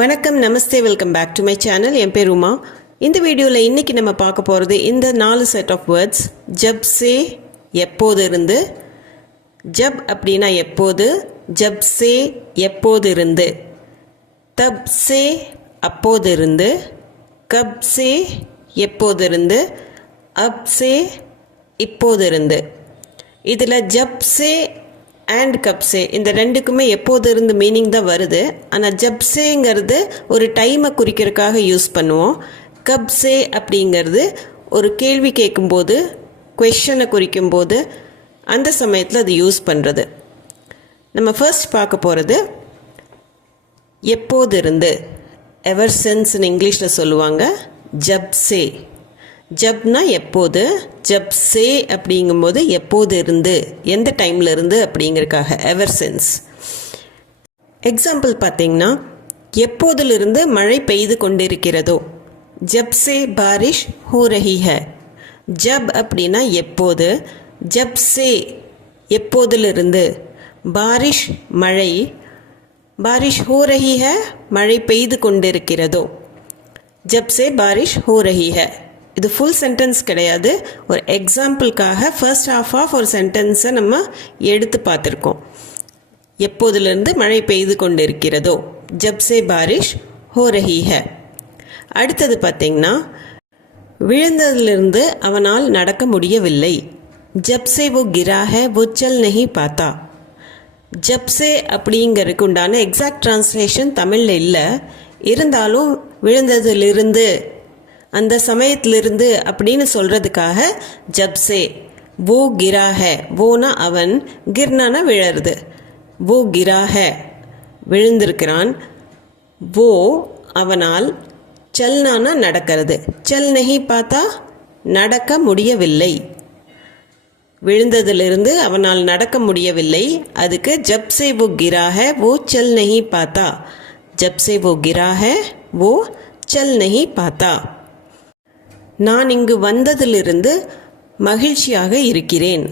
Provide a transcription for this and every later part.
வணக்கம் நமஸ்தே welcome back to my channel. என் பேர் உமா. இந்த வீடியோவில் இன்றைக்கி நம்ம பார்க்க போகிறது இந்த நாலு செட் ஆஃப் வேர்ட்ஸ் ஜப் சே எப்போது இருந்து ஜப் அப்படின்னா எப்போது ஜப் சே எப்போது இருந்து தப் சே அப்போது இருந்து கப் சே எப்போது இருந்து அப் சே இப்போது இருந்து இதில் ஜப் சே அண்ட் கப்சே இந்த ரெண்டுக்குமே எப்போது இருந்து மீனிங் தான் வருது. ஆனால் ஜப்சேங்கிறது ஒரு டைமை குறிக்கிறதுக்காக யூஸ் பண்ணுவோம். கப்சே அப்படிங்கிறது ஒரு கேள்வி கேட்கும்போது கொஷனை குறிக்கும்போது அந்த சமயத்தில் அது யூஸ் பண்ணுறது நம்ம ஃபர்ஸ்ட் பார்க்க போகிறது எப்போது இருந்து எவர் சென்ஸ்னு இங்கிலீஷில் சொல்லுவாங்க ஜப்சே ஜப்னா எப்போது? ஜப் சே அப்படிங்கும்போது எப்போது இருந்து? எந்த டைம்ல இருந்து அப்படிங்கிறக்காக எவர் சென்ஸ் எக்ஸாம்பிள் பார்த்தீங்கன்னா எப்போதிலிருந்து மழை பெய்து கொண்டிருக்கிறதோ? ஜப் சே பாரிஷ் ஹோ ரஹி ஹ. ஜப் அப்படின்னா எப்போது? ஜப் சே எப்போதிலிருந்து? பாரிஷ் மழை. பாரிஷ் ஹோ ரஹி ஹ மழை பெய்து கொண்டிருக்கிறதோ? ஜப் சே பாரிஷ் ஹோ ரஹி ஹை. இது ஃபுல் சென்டென்ஸ் கிடையாது. ஒரு எக்ஸாம்பிளுக்காக ஃபர்ஸ்ட் ஹாஃப் ஆஃப் ஒரு சென்டென்ஸை நம்ம எடுத்து பார்த்துருக்கோம். எப்போதுலேருந்து மழை பெய்து கொண்டு இருக்கிறதோ ஜப்சே பாரிஷ் ஹோ ரஹீஹ அடுத்தது பார்த்திங்கன்னா விழுந்ததிலிருந்து அவனால் நடக்க முடியவில்லை. ஜப்சே ஓ கிரா ஹே ஓ சல் நெஹி பார்த்தா ஜப்சே அப்படிங்கிறதுக்கு உண்டான எக்ஸாக்ட் டிரான்ஸ்லேஷன் தமிழில் இல்லை. இருந்தாலும் விழுந்ததிலிருந்து அந்த சமயத்திலிருந்து அப்படின்னு சொல்கிறதுக்காக ஜப்சே. வோ கிரா ஹே வோனா அவன் கிர்னானா விழறது. வோ கிரா ஹே விழுந்திருக்கிறான். வோ அவனால் செல்னானா நடக்கிறது. செல் நெகி பார்த்தா நடக்க முடியவில்லை. விழுந்ததிலிருந்து அவனால் நடக்க முடியவில்லை. அதுக்கு ஜப் சே வோ கிரா வோ செல் நெகி பார்த்தா. ஜப் சே வோ கிரா ஹே வோ செல் நெகி பார்த்தா. நான் இங்கு வந்ததிலிருந்து மகிழ்ச்சியாக இருக்கிறேன்.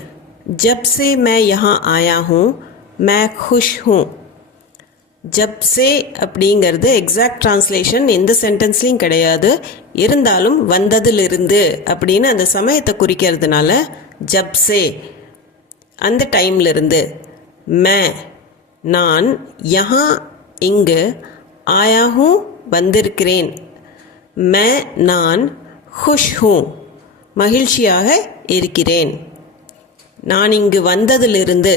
ஜப் சே மே யஹா ஆயா ஹூம் மே குஷ் ஹூ. ஜப் சே அப்படிங்கிறது எக்ஸாக்ட் டிரான்ஸ்லேஷன் எந்த சென்டென்ஸ்லையும் கிடையாது. இருந்தாலும் வந்ததிலிருந்து அப்படின்னு அந்த சமயத்தை குறிக்கிறதுனால ஜப் சே. அந்த டைம்லிருந்து மே நான் யஹா இங்கு ஆயாகும் வந்திருக்கிறேன். மே நான் ஹுஷ் ஹூ மகிழ்ச்சியாக இருக்கிறேன். நான் இங்கு வந்ததிலிருந்து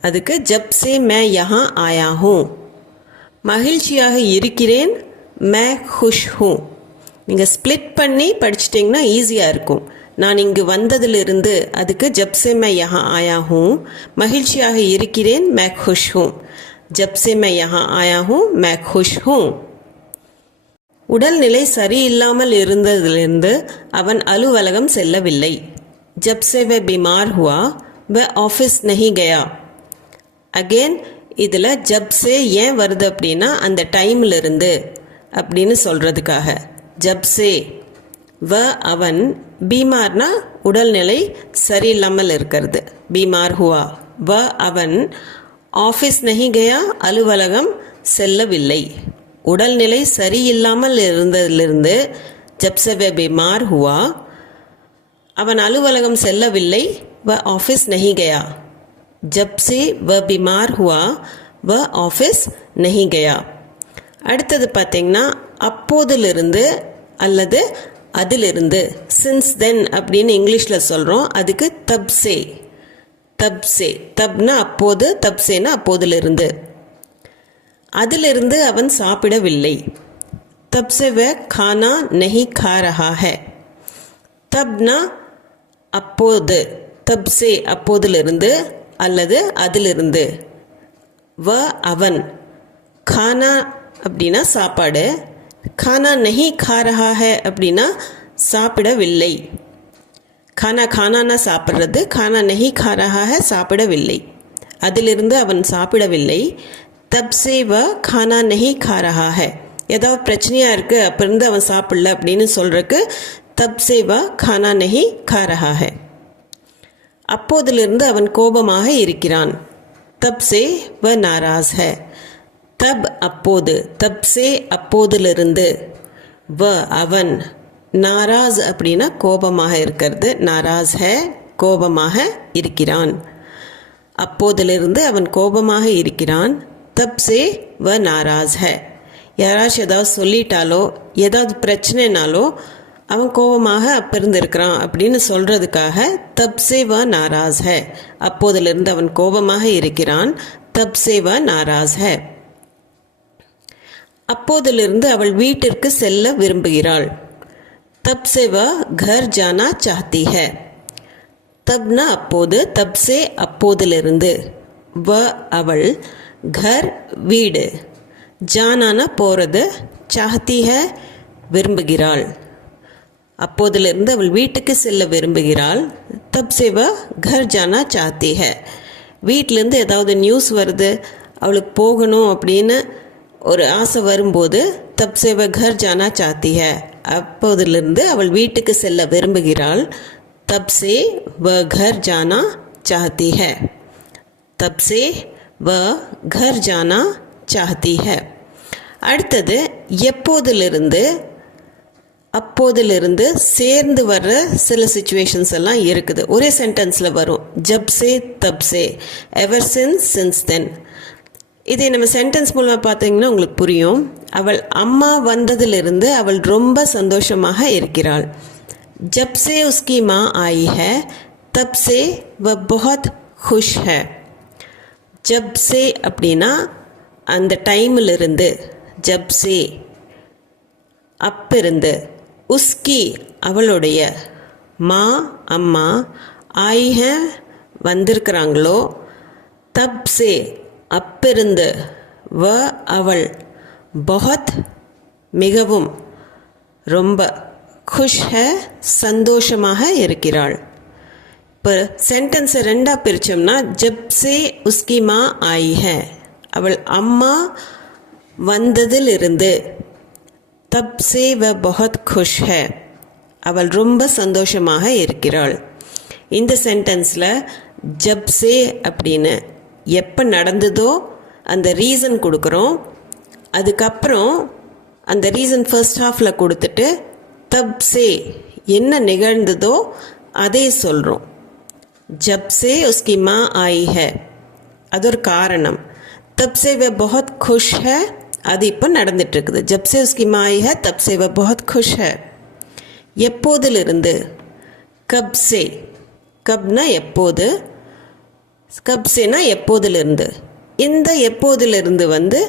அதுக்கு ஜப் சே மே யஹா ஆயா ஹூம் மகிழ்ச்சியாக இருக்கிறேன் மே ஹுஷ் ஹூ நீங்கள் ஸ்ப்ளிட் பண்ணி படிச்சிட்டிங்கன்னா ஈஸியாக இருக்கும். நான் இங்கு வந்ததிலிருந்து அதுக்கு ஜப்சே மே யஹா ஆயா ஹூம் மகிழ்ச்சியாக இருக்கிறேன் மே ஹுஷ் ஹூ ஜப்சே மே யஹா ஆயா ஹூம் மே ஹுஷ் ஹூ உடல்நிலை சரியில்லாமல் இருந்ததிலிருந்து அவன் அலுவலகம் செல்லவில்லை. ஜப் சே வே பிமார் ஹுவா வே ஆஃபீஸ் நஹி கயா. அகெயின் இதில் ஜப் சே ஏன் வருது அப்படின்னா அந்த டைம்லேருந்து அப்படின்னு சொல்கிறதுக்காக ஜப் சே வ அவன் பீமார்னா உடல்நிலை சரியில்லாமல் இருக்கிறது. பீமார் ஹுவா வ அவன் ஆஃபீஸ் நஹி கயா அலுவலகம் செல்லவில்லை. உடல்நிலை சரியில்லாமல் இருந்ததிலிருந்து ஜப்சவே பிமார் ஹுவா. அவன் அலுவலகம் செல்லவில்லை. வ ஆஃபீஸ் நஹி கயா ஜப்சே வ பிமார் ஹுவா வ ஆஃபீஸ் நஹி கயா அடுத்தது பார்த்தீங்கன்னா அப்போதிலிருந்து அல்லது அதிலிருந்து சின்ஸ் தென் அப்படின்னு இங்கிலீஷில் சொல்கிறோம் அதுக்கு தப்சே. தப்சே. தப்னா அப்போது தப்சேனா அப்போதிலிருந்து. அதிலிருந்து அவன் சாப்பிடவில்லை. தப்சே வ கானா நெஹி கா தப்னா அப்போது தப்சே அப்போதிலிருந்து அல்லது அதிலிருந்து. வ அவன். கானா அப்படின்னா சாப்பாடு. கானா நெஹி கா அப்படின்னா சாப்பிடவில்லை. கானா கானானா சாப்பிட்றது கானா நெஹி கா சாப்பிடவில்லை. அதிலிருந்து அவன் சாப்பிடவில்லை. தப் சே வ கானா நஹி கா ரஹா ஹை. ஏதாவது பிரச்சனையாக இருக்குது அப்போ இருந்து அவன் சாப்பிடல அப்படின்னு சொல்கிறதுக்கு தப் சே வ கானா நஹி கா ரஹா ஹை. அப்போதிலிருந்து அவன் கோபமாக இருக்கிறான். தப் சே வ நாராஸ் ஹை. தப் அப்போது தப் சே அப்போதிலிருந்து வ அவன் நாராஸ் அப்படின்னா கோபமாக இருக்கிறது. நாராஸ் ஹே கோபமாக இருக்கிறான். அப்போதிலிருந்து அவன் கோபமாக இருக்கிறான். தப் சே வ நாராஸ் ஹே யாராச்சும் ஏதாவது சொல்லிட்டாலோ ஏதாவது பிரச்சனைனாலோ அவன் கோபமாக அப்பிருந்திருக்கிறான் அப்படின்னு சொல்கிறதுக்காக தப்சே வ நாராஸ் ஹே. அப்போதிலிருந்து அவன் கோபமாக இருக்கிறான் தப்சே வ நாராஸ் ஹே. அப்போதிலிருந்து அவள் வீட்டிற்கு செல்ல விரும்புகிறாள். தப்சே வ கர் ஜானா சாத்தி ஹே. தப்னா அப்போது தப்சே அப்போதிலிருந்து வ அவள் கர் வீடு. ஜானானா போகிறது சாகத்திக விரும்புகிறாள். அப்போதிலிருந்து அவள் வீட்டுக்கு செல்ல விரும்புகிறாள். தப் சேவா கர் ஜானா சாத்திக வீட்டிலேருந்து ஏதாவது நியூஸ் வருது அவளுக்கு போகணும் அப்படின்னு ஒரு ஆசை வரும்போது தப் சேவா கர் ஜானா சாத்திக அப்போதிலிருந்து அவள் வீட்டுக்கு செல்ல விரும்புகிறாள். தப்சே வ கர் ஜானா சாத்திக தப் சே से वह घर जाना चाहती है அடுத்தது எப்போதிலிருந்து அப்போதிலிருந்து சேர்ந்து வர்ற சில சுச்சுவேஷன்ஸ் எல்லாம் இருக்குது ஒரே சென்டென்ஸில் வரும் ஜப் சே தப் சே எவர் சின்ஸ் சின்ஸ் தென் இதை நம்ம சென்டென்ஸ் மூலமாக பார்த்தீங்கன்னா உங்களுக்கு புரியும் அவள் அம்மா வந்ததிலிருந்து அவள் ரொம்ப சந்தோஷமாக இருக்கிறாள் ஜப் से उसकी माँ आई है तब से वह बहुत खुश है ஜப்சே அப்படின்னா அந்த டைமிலிருந்து ஜப்சே அப்பிருந்து உஸ்கி அவளுடைய மா அம்மா ஆயிக வந்திருக்கிறாங்களோ தப்சே அப்பிருந்து வ அவள் பகத் மிகவும் ரொம்ப குஷ் சந்தோஷமாக இருக்கிறாள். இப்போ சென்டென்ஸை ரெண்டாக பிரித்தோம்னா ஜப்சே உஸ்கிமா உஸ்கி மா ஆயி ஹே அவள் அம்மா வந்ததிலிருந்து தப்சே வ பகத் குஷ் ஹே அவள் ரொம்ப சந்தோஷமாக இருக்கிறாள். இந்த சென்டென்ஸில் ஜப்சே அப்படின்னு எப்போ நடந்ததோ அந்த ரீசன் கொடுக்குறோம். அதுக்கப்புறம் அந்த ரீசன் ஃபர்ஸ்ட் ஹாஃபில் கொடுத்துட்டு தப்சே என்ன நிகழ்ந்ததோ அதே சொல்கிறோம் ஜப் சே உஸ்கி மா ஆயி ஹே அது ஒரு காரணம் தப் சே வ பஹத் खुश है அது இப்போ நடந்துட்டு இருக்குது ஜப் சே உஸ்கி மா ஆயி ஹே தப் சே வ பஹத் खुश है எப்போதிலிருந்து கப் சே கப்னா எப்போது கப் சேனா எப்போதிலிருந்து இந்த எப்போதிலிருந்து வந்து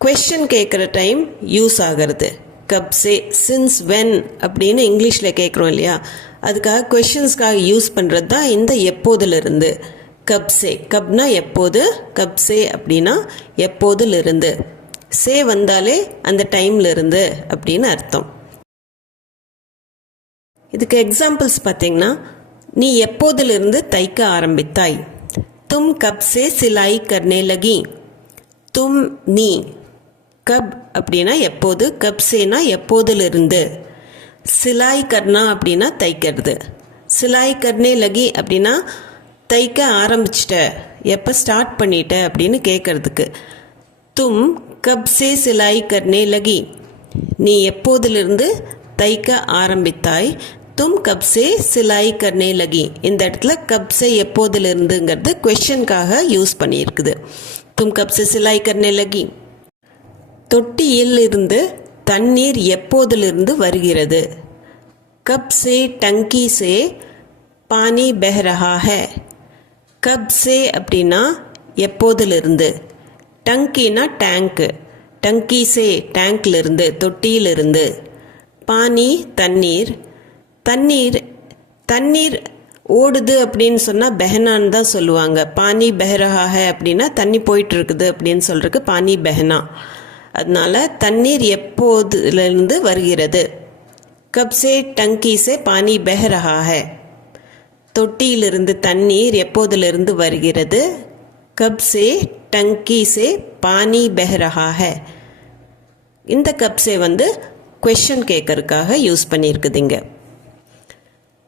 கொஷின் கேட்குற டைம் யூஸ் ஆகிறது கப்ஸே சின்ஸ் வென் அப்படின்னு இங்கிலீஷில் கேட்குறோம் இல்லையா? அதுக்காக கொஷின்ஸ்க்காக யூஸ் பண்ணுறது தான் இந்த எப்போதிலிருந்து. கப்ஸே கப்னா எப்போது? கப்ஸே அப்படின்னா எப்போதிலிருந்து. சே வந்தாலே அந்த டைம்லேருந்து அப்படின்னு அர்த்தம். இதுக்கு எக்ஸாம்பிள்ஸ் பார்த்தீங்கன்னா நீ எப்போதிலிருந்து தைக்க ஆரம்பித்தாய்? தும் கப் சே சிலாய் கர்னே லகி தும் நீ. கப் அப்படின்னா எப்போது? கப் சேனா எப்போதிலிருந்து? சிலாய் கர்னா அப்படின்னா தைக்கிறது. சிலாய் கர்னே லகி அப்படின்னா தைக்க ஆரம்பிச்சிட்ட. எப்போ ஸ்டார்ட் பண்ணிட்ட அப்படின்னு கேட்குறதுக்கு தும் கப்சே சிலாய் கர்னே லகி. நீ எப்போதிலிருந்து தைக்க ஆரம்பித்தாய்? தும் கப்சே சிலாய் கர்னே லகி. இந்த இடத்துல கப்சே எப்போதிலிருந்துங்கிறது கொஷனுக்காக யூஸ் பண்ணியிருக்குது. தும் கப்சே சிலாய் கர்னே லகி. தொட்டியில் இருந்து தண்ணீர் எப்போதிலிருந்து வருகிறது? கப் சே டங்கி சே பானி பெஹரஹா ஹே கப் சே அப்படின்னா எப்போதிலிருந்து? டங்கினா டேங்க்கு டங்கி. சே டேங்க்லிருந்து தொட்டியிலிருந்து. பானி தண்ணீர். தண்ணீர் தண்ணீர் ஓடுது அப்படின்னு சொன்னால் பெஹனான்னு தான் சொல்லுவாங்க. பானி பெஹரஹா ஹே அப்படின்னா தண்ணி போயிட்டு இருக்குது அப்படின்னு சொல்கிறதுக்கு பானி பெஹனா. அதனால தண்ணீர் எப்போதுலேருந்து வருகிறது? கப்சே டங்கிசே பானி பெஹரஹாக ஹே தொட்டியிலிருந்து தண்ணீர் எப்போதிலிருந்து வருகிறது? கப்சே சே பானி பெஹரஹாக ஹே இந்த கப்ஸே வந்து கொஷன் கேட்கறதுக்காக யூஸ் பண்ணியிருக்குதுங்க.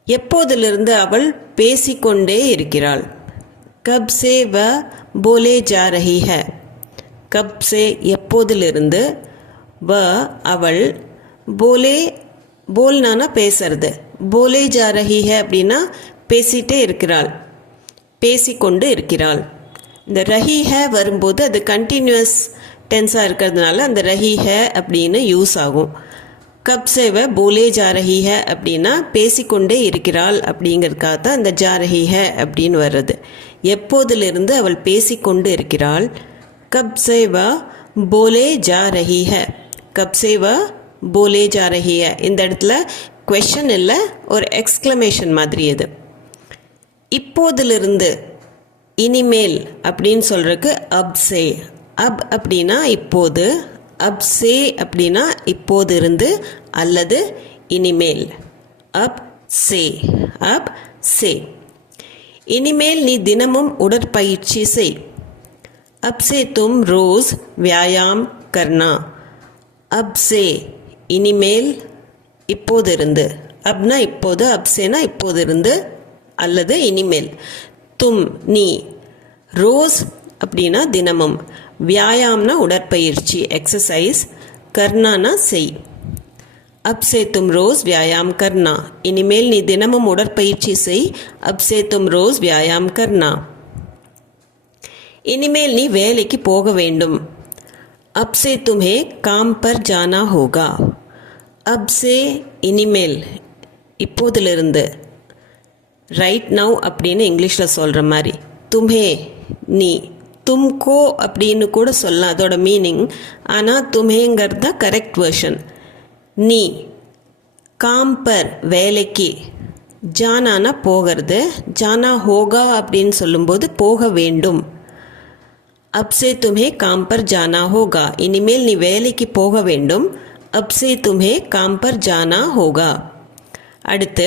எப்போதிலிருந்து அவள் பேசிக்கொண்டே இருக்கிறாள்? கப்சே வ போலே ஜா ரஹி ஹை கப் சே எப்போதிலிருந்து? வ அவள் போலே போல்னானா பேசுறது. போலே ஜா ரஹி அப்படின்னா பேசிகிட்டே இருக்கிறாள். பேசிக்கொண்டு இருக்கிறாள். இந்த ரஹி வரும்போது அது கண்டினியூஸ் டென்ஸாக இருக்கிறதுனால அந்த ரஹி அப்படின்னு யூஸ் ஆகும். கப் சேவை போலே ஜா ரஹி அப்படின்னா பேசிக்கொண்டே இருக்கிறாள் அப்படிங்கிறதுக்காக தான் அந்த ஜா ரஹி அப்படின்னு வர்றது. எப்போதிலிருந்து அவள் பேசிக்கொண்டு இருக்கிறாள்? கப் சேவா போலே ஜா ரஹி कब से वह போலே ஜா ரஹி இந்த இடத்துல கொஷன் இல்லை ஒரு எக்ஸ்க்ளமேஷன் மாதிரி இது. இப்போதிலிருந்து இனிமேல் அப்படின்னு சொல்கிறதுக்கு அப்சே அப் அப்படின்னா இப்போது அப்சே அப்படின்னா இப்போது இருந்து அல்லது இனிமேல். அப் சே அப் சே. இனிமேல் நீ தினமும் உடற்பயிற்சி செய். अब से தும் ரோஸ் व्यायाम கர்னா अब से இனிமேல் இப்போதிருந்து. அப்னா இப்போது அப்சேனா இப்போதிருந்து அல்லது இனிமேல். தும் நீ. ரோஸ் அப்படின்னா தினமும். வியாயாம்னா உடற்பயிற்சி எக்ஸசைஸ் கர்னானா செய். அப்சே தும் ரோஸ் வியாயாம் கர்னா இனிமேல் நீ தினமும் உடற்பயிற்சி செய். அப்சே தும் ரோஸ் வியாயாம் கர்னா இனிமேல் நீ வேலைக்கு போக வேண்டும். அப் சே தும்ஹே காம் பர் ஜானா ஹோகா. அப் சே இனிமேல். இப்போதிலிருந்து. ரைட் நவ் அப்படின்னு இங்கிலீஷில் சொல்கிற மாதிரி. தும்ஹே நீ. தும்கோ அப்படின்னு கூட சொல்லலாம் அதோட மீனிங். ஆனால் தும்ஹேங்கிறது தான் கரெக்ட் வேர்ஷன் நீ. காம்பர் வேலைக்கு. ஜானானா போகிறது. ஜானா ஹோகா அப்படின்னு சொல்லும்போது போக வேண்டும். अब से तुम्हें काम पर जाना होगा। इनिमेल निवेले की போக வேண்டும் अब से तुम्हें काम पर जाना होगा। அடுத்து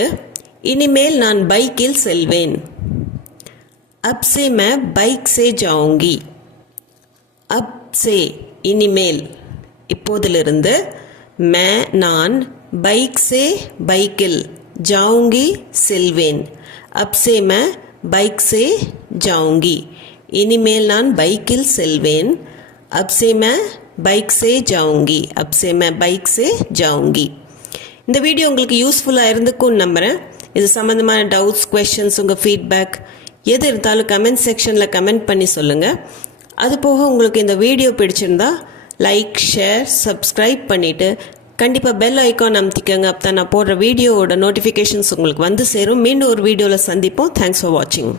இனிமேல் நான் பைக்கில் செல்வேன் अब से मैं बाइक से जाऊँगी अब से இனிமேல் இப்போதிலிருந்து मैं நான் बाइक से பைக்கில் जाऊँगी செல்வேன் अब से मैं बाइक से जाऊँगी இனிமேல் நான் பைக்கில் செல்வேன் அப் से मैं பைக் से जाऊंगी அப் से मैं பைக் से जाऊंगी இந்த வீடியோ உங்களுக்கு யூஸ்ஃபுல்லாக இருந்துக்கும்னு நம்புகிறேன் இது சம்மந்தமான டவுட்ஸ் கொஷின்ஸ் உங்கள் ஃபீட்பேக் எது இருந்தாலும் கமெண்ட் செக்ஷனில் கமெண்ட் பண்ணி சொல்லுங்கள் அது போக உங்களுக்கு இந்த வீடியோ பிடிச்சிருந்தா லைக் ஷேர் சப்ஸ்கிரைப் பண்ணிவிட்டு கண்டிப்பாக பெல் ஐக்கான் அமுத்திக்கங்க அப்போ தான் நான் போடுற வீடியோவோட நோட்டிஃபிகேஷன்ஸ் உங்களுக்கு வந்து சேரும் மீண்டும் ஒரு வீடியோவில் சந்திப்போம் தேங்க்ஸ் ஃபார் வாட்சிங்